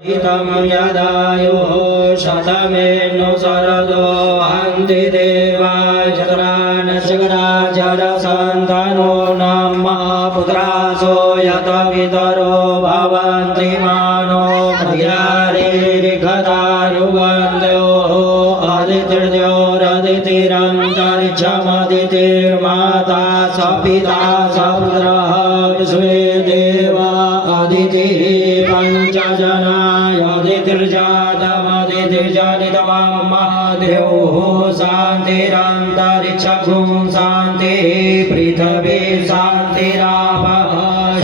इदं यदायो शतमेनो शरदो अन्ति देवा जतरानशकराजरसन्तानो नमः पुत्रासो यत पितरो भवन्ति मानो मर्यादेरिघदायुगन्त्यो अदितिर्द्योरदितिरन्तरिक्षमदितिर्माता स पिता स पुत्रः विश्वे देवा अदितिः पञ्चजना यदितिर्जातमदितिर्जनितमदेवो शान्तिरन्तरिक्षं शान्तिः पृथिवी शान्तिरापः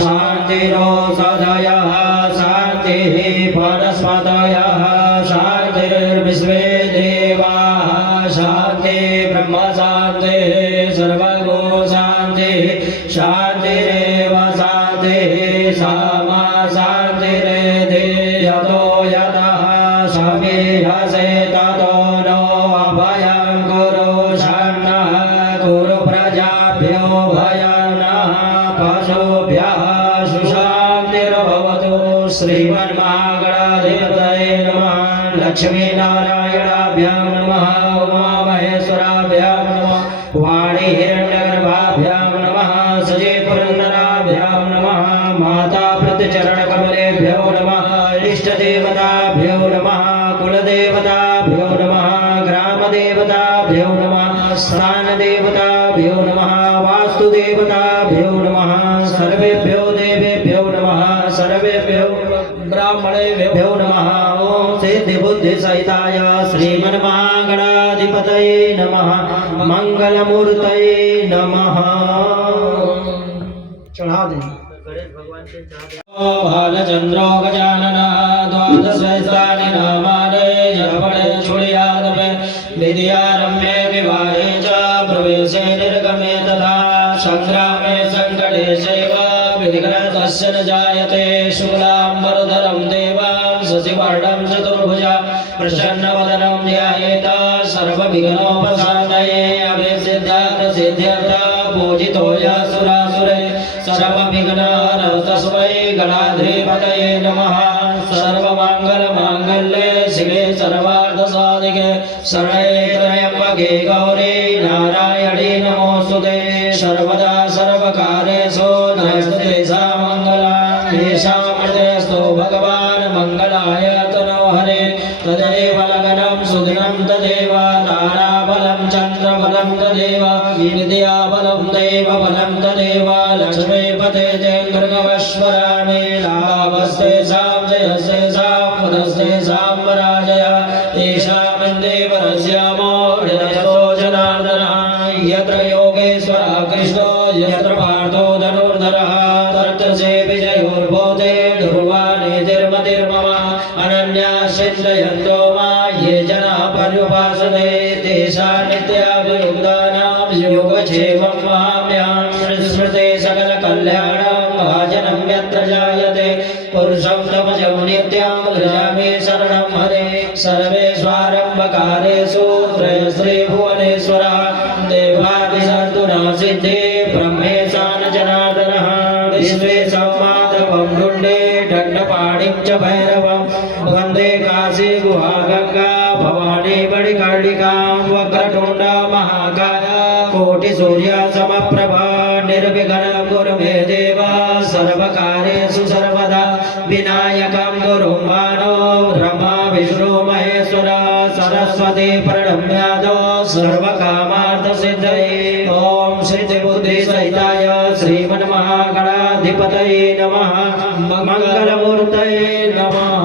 शान्तिरोषधयः शान्तिः वनस्पतयः शान्तिर्विश्वे देवाः शान्तिः ब्रह्म शान्तिः सर्वगो शान्तिः शान्तिरेव शान्तिः सामा शान्तिरेधि यतो यतः समीहसे ततो नो अभयं कुरु शन्नः कुरु प्रजाभ्यो भयनः पशुभ्यः सुशान्तिर्भवतु। श्रीमन्महागणाधिपतये नमः। लक्ष्मीनारायणाभ्यां नमः। उमामहेश्वराभ्यां नमः। वाणी हिरण्यगर्भाभ्यां नमः। सजीपुरन्दराभ्यां नमः। माता प्रतिचरणकमलेभ्यो नमः। इष्टदेवताभ्यो नमः। कुलदेवताभ्यो नमः। ग्रामदेवताभ्यो नमः। स्थानदेवताभ्यो नमः। वास्तुदेवताभ्यो नमः। सर्वेभ्यो देवेभ्यो नमः। सर्वेभ्यो ब्राह्मणेभ्यो नमः। ओम सिद्धिबुद्धिसहिताय श्रीमन्महागणाधिपतये नमः। मंगलमूर्तये नमः। चढ़ा दें। बालचंद्रो गजाननः द्वादशैतानि नामानि जपणे छुड़ियादपे विद्यारम्भे विवाहे च प्रवेशे निर्गमे तथा संग्रामे संकटे चैव विघ्नस्तस्य न जायते। शुक्लाम्बरधरं देवां शशिवर्णं चतुर्भुजा प्रसन्नवदनं ध्यायेत सर्वविघ्नोपशान्तये। अभिसिद्ध्यर्थ पूजितो यासुरासुरे सर्वविघ्नहरौ तस्मै गणाधिपतये नमः। सर्वमङ्गलमाङ्गल्ये शिवे सर्वार्थसाधिके शरण्ये त्र्यम्बके गौरी नारायणी नमोऽस्तुते। सर्वदा सर्वकार्येषु नमस्ते मङ्गलम् येषामृतेस्तु भगवान् मङ्गलाय तनोहरे। तदेव लग्नं सुदिनं तदेव ताराबलं चन्द्रबलं तदेव विद्याबलं देवबलं तदेव लक्ष्मीपते चन्द्रगवश्वराणि लाभस्तेषां जयस्तेषां पदस्तेषां पराजय तेषामिन्देवरस्यामो हृदयतो जनार्दनः। यत्र योगेश्वरः कृष्णो यत्र पार्थो धनुर्धरः तत्र से विजयोर्भूते दुर्वाणीतिर्मतिर्मम। अनन्या चिन्तयन्तो मा ये जनाः पर्युपासते तेषां नित्याभियुक्तानां योगक्षेमं वहाम्यहं। स्मृते सकलकल्याणं भाजनं यत्र जायते पुरुषं तपजं नित्यं भजामि शरणं हरे। सर्वेष्वारम्भकारेषु त्रयश्रीभुवनेश्वरः देवादिसन्तु न सिद्धे ब्रह्मेशान जनार्दनः। विश्वेशं माधवं डुण्डे दण्डपाणिं च भैरवं वन्दे काशी गुहागङ्गा भवानी बडिकालिकां। वक्रतुण्ड महाकाय कोटिसूर्यसमप्रभा निर्विघ्नं कुरु मे देव सर्वकार्येषु सर्वदा। विनायकं गुरुं मानो ब्रह्मा विष्णु महेश्वर सरस्वती प्रणम्यादो सर्वकामार्थसिद्धये। ओम सिद्धिबुद्धिसहिताय श्रीमन्महागणाधिपतये नमः। मंगलमूर्तये नमः।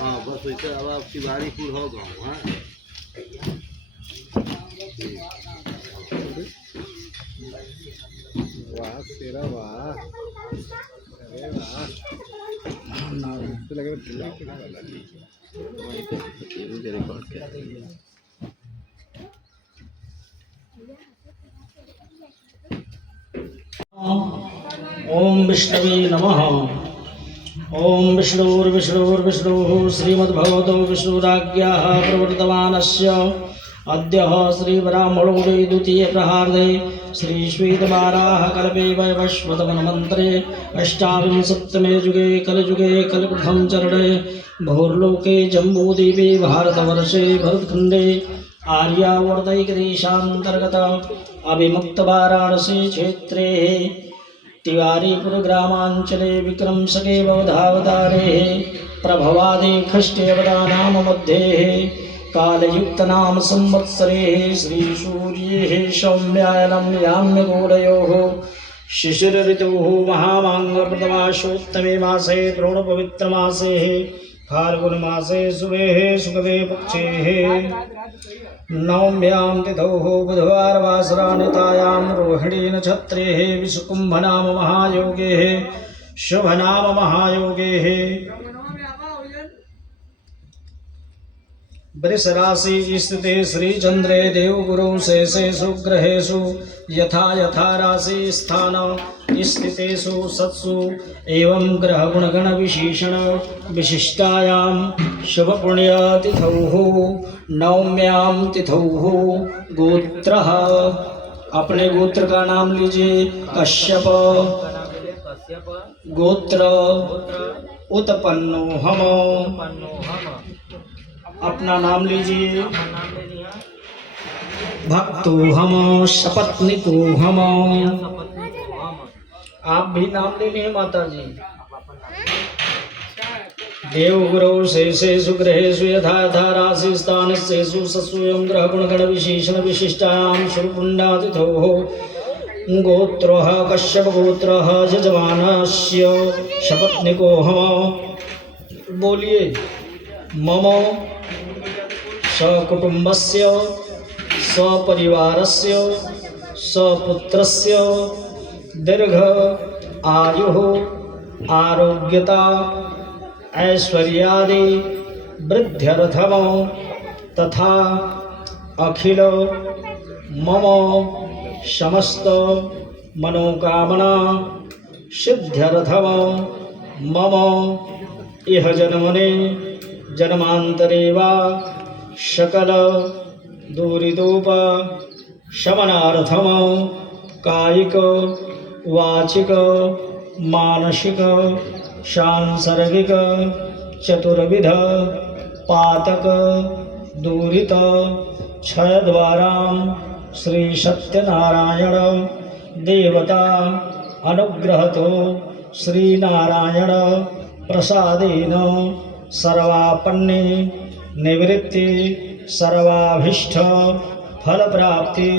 हाँ बस वैसे अब आपकी बारी पूरी हो गई। हाँ वाह तेरा वाह। अरे वाह तो लगे रिकॉर्ड किया। ओम विष्णवे नमः। ओम विष्णुर्विष्णुर्विष्णुः श्रीमद्भगवतो विष्णुराज्ञाः प्रवर्तमानस्य अद्य श्रीब्राह्मणोदे द्वितीय प्रहार्दे श्रीश्वेतवाराह कल्पे वैवस्वतमन्वन्तरे अष्टाविंशत्तमे युगे कलियुगे कलिप्रथम चरणे भोर्लोके जम्बूद्वीपे भारतवर्षे भरतखण्डे आर्यावर्तैकदेशान्तर्गत अभिमुक्तवाराणसी क्षेत्रे तिवारीपुर ग्रामांचले विक्रमशके बौद्धावतारे प्रभवादि षष्ठ्यवदानाम मध्ये कालयुक्त नाम संवत्सरे श्री सूर्ये सौम्यायनं याम्यगोलयोः शिशिर ऋतुः महामांगप्रथमाशोत्तमे मासे द्रोणपवित्रमासे फाल्गुनमासे शुभे सुखदे पक्षे नवम्यां तिथौ बुधवारवासरानितायां रोहिणी नक्षत्रे विषुकुम्भनाम महायोगे शुभनाम महायोगे वृष राशि स्थिते श्रीचंद्रे देवगुरु शेषेषु ग्रहेषु यथा यथा राशि स्थान स्थितेषु सत्सु एवं ग्रह गुणगण विशेषण विशिष्टायां शुभ पुण्यतिथौ नवम्यां तिथौ गोत्रः अपने गोत्र का नाम लीजिए। कश्यप गोत्र उत्पन्नो हम अपना नाम लीजिए। भक्तो हम सपत्निको हम आप भी नाम ले लिए माता जी। देवगुरु शेषेषु ग्रहेषु यथा यथा राशि स्थानेषु सत्स्वयं ग्रह गुणगण विशेषण विशिष्टायां शुभपुण्यातिथोः गोत्रः कश्यप गोत्रः यजमानस्य सपत्निको हम बोलिए। मम सकुटुम्बस्य सपरिवारस्य सपुत्रस्य दीर्घ आयुः आरोग्यता ऐश्वर्यादि वृद्ध्यर्थम तथा अखिल मम समस्त मनोकामना सिद्ध्यर्थम मम इह जन्मने जन्मांतरे वा सकल दुरितोप शमनार्थम कायिक वाचिक मानसिक सांसर्गिक चतुर्विध पातक दूरित क्षय द्वारा श्री सत्यनारायण देवता अनुग्रहतो श्री नारायण प्रसादेन सर्वापन्ने निवृत्ति सर्वाभीष्ट फल प्राप्ति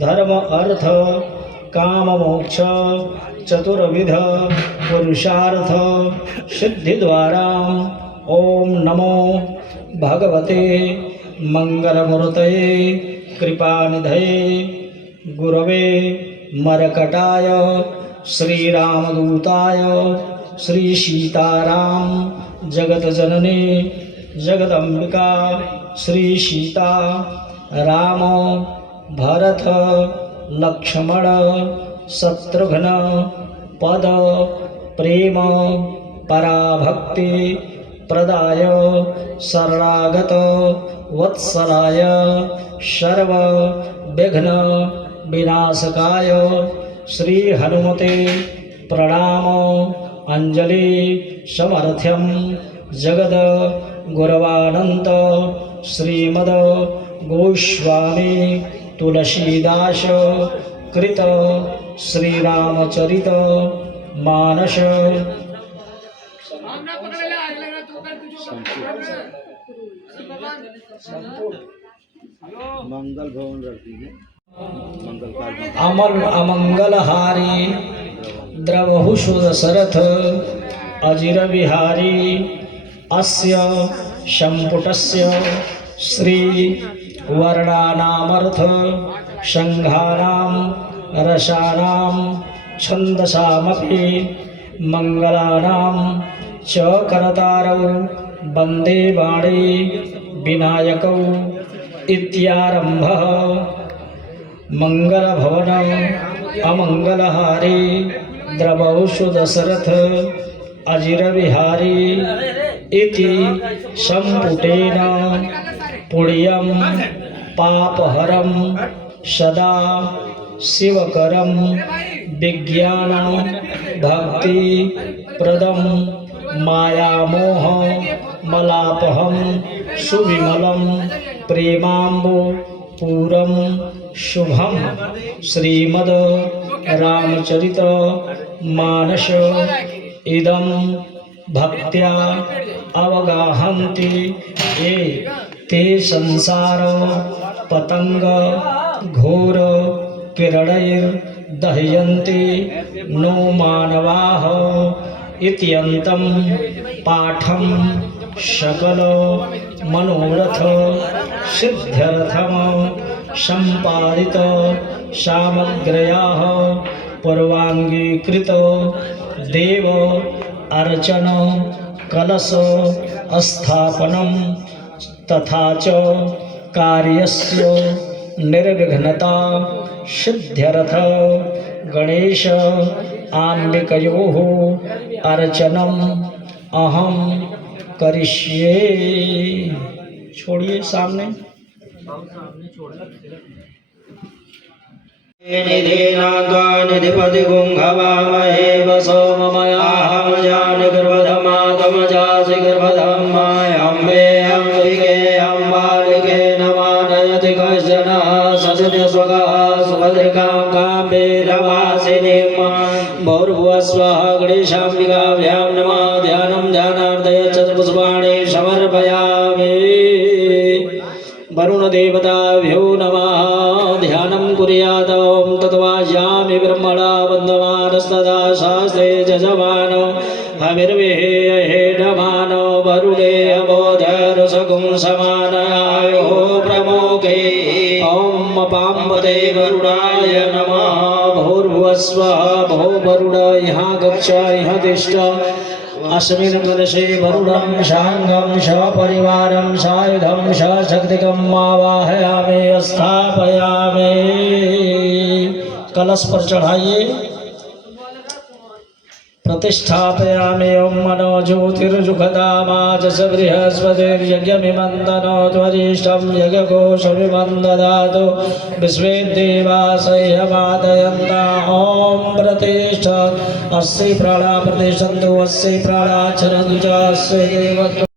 धर्म अर्थ काम मोक्ष चतुर्विध पुरुषार्थ सिद्धि द्वारा ओम नमो भगवते मंगलमूर्तये कृपानिधये गुरवे मरकटाय श्रीरामदूताय श्री सीताराम जगतजननी जगदम्बिका श्री सीता राम भरत लक्ष्मण शत्रुघ्न पद प्रेम पराभक्ति प्रदाय शरणागत वत्सलाय सर्व विघ्न विनाशकाय श्री हनुमते प्रणाम अंजलि समर्थ्यम जगद गुरवानंत श्रीमद गोस्वामी तुलसीदास कृत श्री रामचरित मानस मंगल भवन रख दीजिए। मंगल काल अमर अमंगलहारी द्रवहु सुदशरथ अजिर विहारी अस्य संपुटस्य श्री वर्णानामर्थ संघानां रसानां छन्दसामपि मंगलानां च करतारौ वन्दे वाणी विनायकौ इत्यारम्भः। मंगलभवन अमंगलहारी द्रवहु दशरथ अजिर विहारी इति संपुटेन पुण्यं पापहरं सदा शिवकरं विज्ञानं भक्तिप्रदं मायामोह मलापहं सुविमलं प्रेमाम्बुपूरं शुभं श्रीमद् रामचरित मानस इदं भक्त्या अवगाहन्ति ये ते संसार पतंग घोर किरणैर्दह्यन्ति नो मानवाः इत्यन्तं पाठं सकल मनोरथ सिद्ध्यर्थम संपादित सामग्र्याः पूर्वांगीकृत देव अर्चन कलश स्थापनं तथा च कार्यस्य निर्विघ्नता सिद्ध्यर्थ गणेश आम्बिकयोः अर्चनम् अहम करिष्ये। छोड़िए सामने। निधिनाद्वानिधिपति गुंघवामहे वसो ममयाहं जानि गर्भधमातमजासि गर्भधमायम्बे अम्बिके अम्बालिके नमानयति कश्चन ससति स्वगः सुभद्रिकां काम्बीरवासिनीं भूर्भुवस्वः गणेशाम्बिकाभ्यां नमः। ध्यानं ध्यानार्थय चतुष्पुष्पाणि समर्पयामि। वरुणदेवताभ्यो नमः। ध्यानं कुर्यात् ॐ तद्वाच्यामि ब्रह्मणा वन्दमानस्तदा शास्त्रे जजमानो हविर्विहेयमानो वरुणे अबोधरसगुं समानयायो प्रमुखे ॐ पाम्बते वरुणाय नमः। भूर्भुवस्वः भो वरुण यहाँ गच्छ यहाँ तिष्ठ। अस्मिन् कलशे वरुणं शाङ्गं सपरिवारं सायुधं सशक्तिकं आवाहयामि स्थापयामि। कलश पर चढ़ाइए। प्रतिष्ठापयामि। ओम मनो ज्योतिर्जुगदामाजस बृहस्पतिर्यज्ञमिमं तनोत्वरिष्ठं यज्ञकोशमिमं ददातु विश्वे देवासह्यमादयन्ता। ओम प्रतिष्ठ अस्यै प्राणा प्रतिष्ठन्तु अस्यै प्राणा चरन्तु च अस्यै देवत्वं